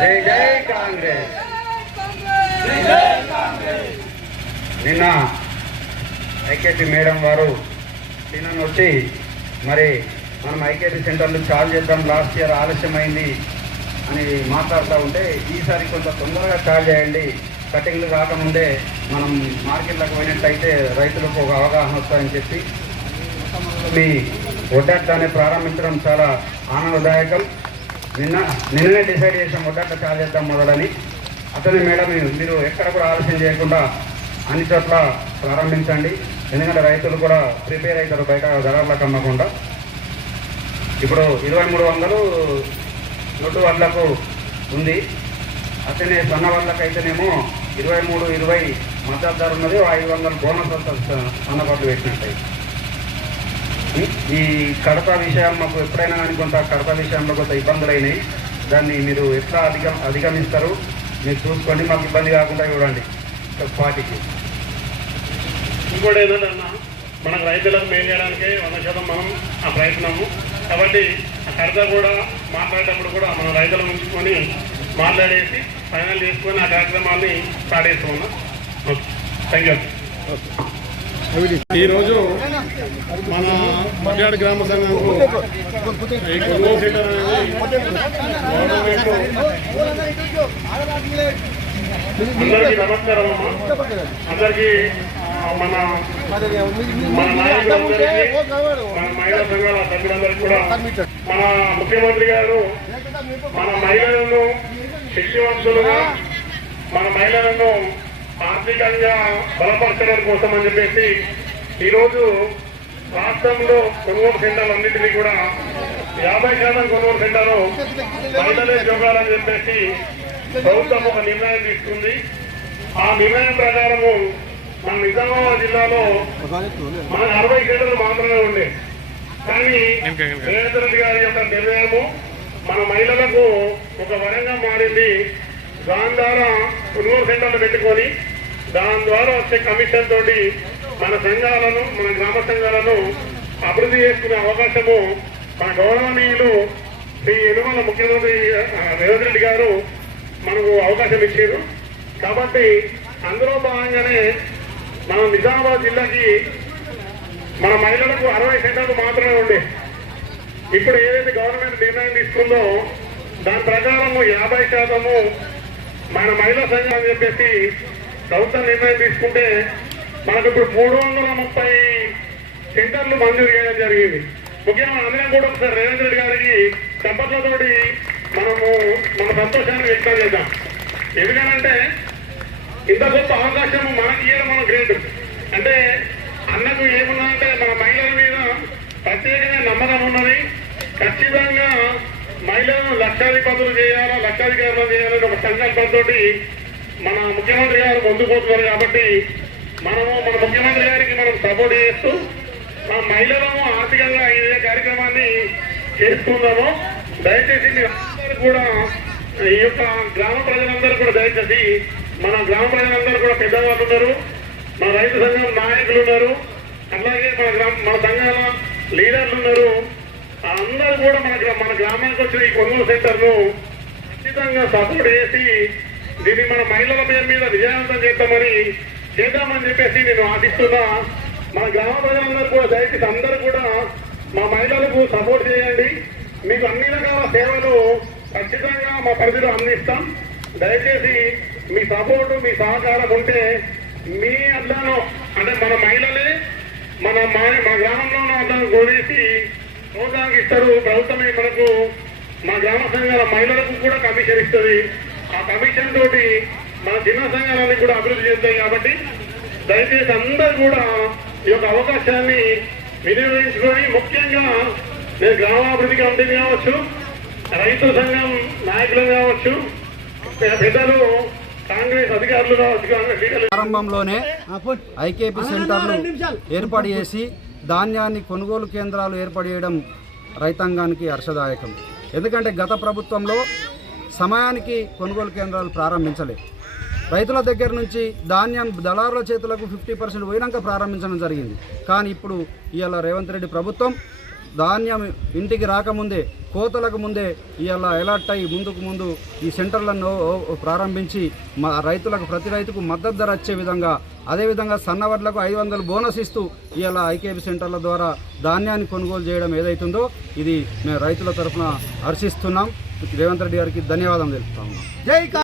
జై జై కాంగ్రెస్. నిన్న ఐకేపీ మేడం వారు నిన్న వచ్చి మరి మనం ఐకేపీ సెంటర్లు చాలు చేద్దాం లాస్ట్ ఇయర్ ఆలస్యమైంది అని మాట్లాడుతూ ఉంటే ఈసారి కొంత తొందరగా చాలు చేయండి. కటింగ్లు కాకముందే మనం మార్కెట్లకు పోయినట్టయితే రైతులకు ఒక అవగాహన వస్తుందని చెప్పి. మీ ఒడ్డాన్ని ప్రారంభించడం చాలా ఆనందదాయకం. నిన్న నిన్ననే డిసైడ్ చేసాం ఒడ్డట్ట చాలు చేద్దాం మొదలని. అతని మేడం మీరు ఎక్కడ కూడా ఆలస్యం చేయకుండా అన్ని చోట్ల ప్రారంభించండి. ఎందుకంటే రైతులు కూడా ప్రిపేర్ అవుతారు బయట ధరలకు అమ్మకుండా. ఇప్పుడు ఇరవై మూడు వందలు నొట్టు వడ్లకు ఉంది. అతనే సన్న వడ్లకు అయితేనేమో ఇరవై మూడు ఇరవై మద్దతు ధర ఉన్నది. ఐదు వందలు బోనస్ వస్తుంది సన్న వడ్లు పెట్టినట్టయి ఈ కడప విషయం మాకు ఎప్పుడైనా కానీ కొంత కడప విషయంలో కొంత ఇబ్బందులు అయినాయి దాన్ని మీరు ఎట్లా అధిగ అధిగమిస్తారు? మీరు చూసుకోండి మాకు ఇబ్బంది కాకుండా చూడండి. పార్టీకి ఇంకోటి ఏంటంటే అన్న మనకు రైతులకు మేలు చేయడానికి వంద శాతం మనం ఆ ప్రయత్నము. కాబట్టి ఆ కడత కూడా మాట్లాడేటప్పుడు కూడా మనం రైతులను ఉంచుకొని మాట్లాడేసి ఫైనల్ చేసుకొని ఆ కార్యక్రమాన్ని స్టార్ట్ చేస్తున్నాం ఓకే. థ్యాంక్ యూ ఈరోజు మన మధ్యాడు గ్రామ సంఘం ఈ కొనుగోలు సెంటర్ అనేది అందరికీ నమస్కారం అందరికీ మన మన నాయకులందరికీ మన మహిళా సంఘాల సభ్యులందరికీ కూడా మన ముఖ్యమంత్రి గారు మన మహిళలను శక్తివంతులుగా మన మహిళలను ఆర్థికంగా బలపరచడం కోసం అని చెప్పేసి ఈరోజు రాష్ట్రంలో కొనుగోలు సెంటర్లన్నింటినీ కూడా యాభై శాతం కొనుగోలు సెంటర్ మహిళలే జోగాలని చెప్పేసి ప్రభుత్వం ఒక నిర్ణయం తీసుకుంది. ఆ నిర్ణయం ప్రకారము మన నిజామాబాద్ జిల్లాలో మన అరవై సెంటర్లు మాత్రమే ఉండే. కానీ రేవంత్ రెడ్డి గారి యొక్క నిర్ణయము మన మహిళలకు ఒక వరంగా మారింది. దాని ద్వారా కొనుగోలు సెంటర్లు పెట్టుకొని దాని ద్వారా వచ్చే కమిషన్ తోటి మన సంఘాలను మన గ్రామ సంఘాలను అభివృద్ధి చేసుకునే అవకాశము మన గౌరవనీయులు శ్రీ ఎనుమల ముఖ్యమంత్రి రేవంత్ రెడ్డి గారు మనకు అవకాశం ఇచ్చారు. కాబట్టి అందులో భాగంగానే మనం నిజామాబాద్ జిల్లాకి మన మహిళలకు అరవై సెంటర్లు మాత్రమే ఉండే. ఇప్పుడు ఏదైతే గవర్నమెంట్ నిర్ణయం తీసుకుందో దాని ప్రకారము యాభై శాతము మన మహిళా సంఘం అని చెప్పేసి ప్రభుత్వం నిర్ణయం తీసుకుంటే మనకు ఇప్పుడు మూడు వందల ముప్పై సెంటర్లు మంజూరు చేయడం జరిగింది. ముఖ్యంగా అందరం కూడా ఒకసారి రేవంత్ రెడ్డి గారికి సంపదలతోటి మనము మన సంతోషాన్ని వ్యక్తం చేద్దాం. ఎందుకనంటే ఇంత గొప్ప అవకాశం మనకి ఇవ్వడం మన గ్రేట్. అంటే అన్నకు ఏమున్నదంటే మన మహిళల మీద ప్రత్యేకంగా నమ్మకం ఉన్నది. ఖచ్చితంగా మహిళలను లక్షాధిపతులు చేయాలా లక్షాధికారులు చేయాలని ఒక సంకల్పంతో మన ముఖ్యమంత్రి గారు ముందుకు కాబట్టి మనము మన ముఖ్యమంత్రి గారికి మనం సపోర్ట్ చేస్తూ మన మహిళలను ఆర్థికంగా ఇదే కార్యక్రమాన్ని చేస్తున్నాము దయచేసి మీరు అందరూ కూడా ఈ యొక్క గ్రామ ప్రజలందరూ కూడా దయచేసి మన గ్రామ ప్రజలందరూ కూడా పెద్దవాళ్ళు ఉన్నారు మన రైతు సంఘం నాయకులు ఉన్నారు అలాగే మన గ్రామ మన సంఘాల లీడర్లు ఉన్నారు. అందరూ కూడా మన మన గ్రామానికి వచ్చిన ఈ కొనుగోలు సెంటర్ను ఖచ్చితంగా సపోర్ట్ చేసి దీన్ని మన మహిళల పేరు మీద విజయవంతం చేద్దామని చేద్దామని చెప్పేసి నేను ఆశిస్తున్నా. మన గ్రామ ప్రజలందరూ కూడా దయచేసి అందరూ కూడా మా మహిళలకు సపోర్ట్ చేయండి. మీకు అన్ని రకాల సేవలు ఖచ్చితంగా మా పరిధిలో అందిస్తాం. దయచేసి మీ సపోర్టు మీ సహకారం ఉంటే మీ అద్దాను అంటే మన మహిళలే మన మా- మా గ్రామంలోనూ అద్దాను కొనేసి ప్రోత్సాహం ఇస్తారు ప్రభుత్వమే మనకు మా గ్రామ సంఘాల మహిళలకు కూడా కమిషన్ ఇస్తుంది. ఆ కమిషన్ తోటి మన చిన్న సంఘాలన్నీ కూడా అభివృద్ధి చేస్తాయి కాబట్టి దయచేసి అందరూ కూడా ఈ యొక్క అవకాశాన్ని వినియోగించుకొని ముఖ్యంగా నేను గ్రామాభివృద్ధి కమిటీని కావచ్చు రైతు సంఘం నాయకులు కావచ్చు పెద్దలు కాంగ్రెస్ అధికారులు కావచ్చు కాంగ్రెస్ లీడర్లు. ప్రారంభంలోనే ఐకేపీ సెంటర్లు ఏర్పాటు చేసి ధాన్యాన్ని కొనుగోలు కేంద్రాలు ఏర్పడేయడం రైతాంగానికి హర్షదాయకం. ఎందుకంటే గత ప్రభుత్వంలో సమయానికి కొనుగోలు కేంద్రాలు ప్రారంభించలేదు. రైతుల దగ్గర నుంచి ధాన్యం దళారుల చేతులకు ఫిఫ్టీ పర్సెంట్ పోయినాక ప్రారంభించడం జరిగింది. కానీ ఇప్పుడు ఇవాళ రేవంత్ రెడ్డి ప్రభుత్వం ధాన్యం ఇంటికి రాకముందే కోతలకు ముందే ఇవాళ అలర్ట్ అయ్యి ముందుకు ముందు ఈ సెంటర్లను ప్రారంభించి మా రైతులకు ప్రతి రైతుకు మద్దతు ధర వచ్చే విధంగా అదేవిధంగా సన్నవడ్లకు ఐదు వందలు బోనస్ ఇస్తూ ఇవాళ ఐకేపీ సెంటర్ల ద్వారా ధాన్యాన్ని కొనుగోలు చేయడం ఏదైతుందో ఇది మేము రైతుల తరఫున హర్షిస్తున్నాం. రేవంత్ రెడ్డి గారికి ధన్యవాదం తెలుపుతా ఉన్నాం.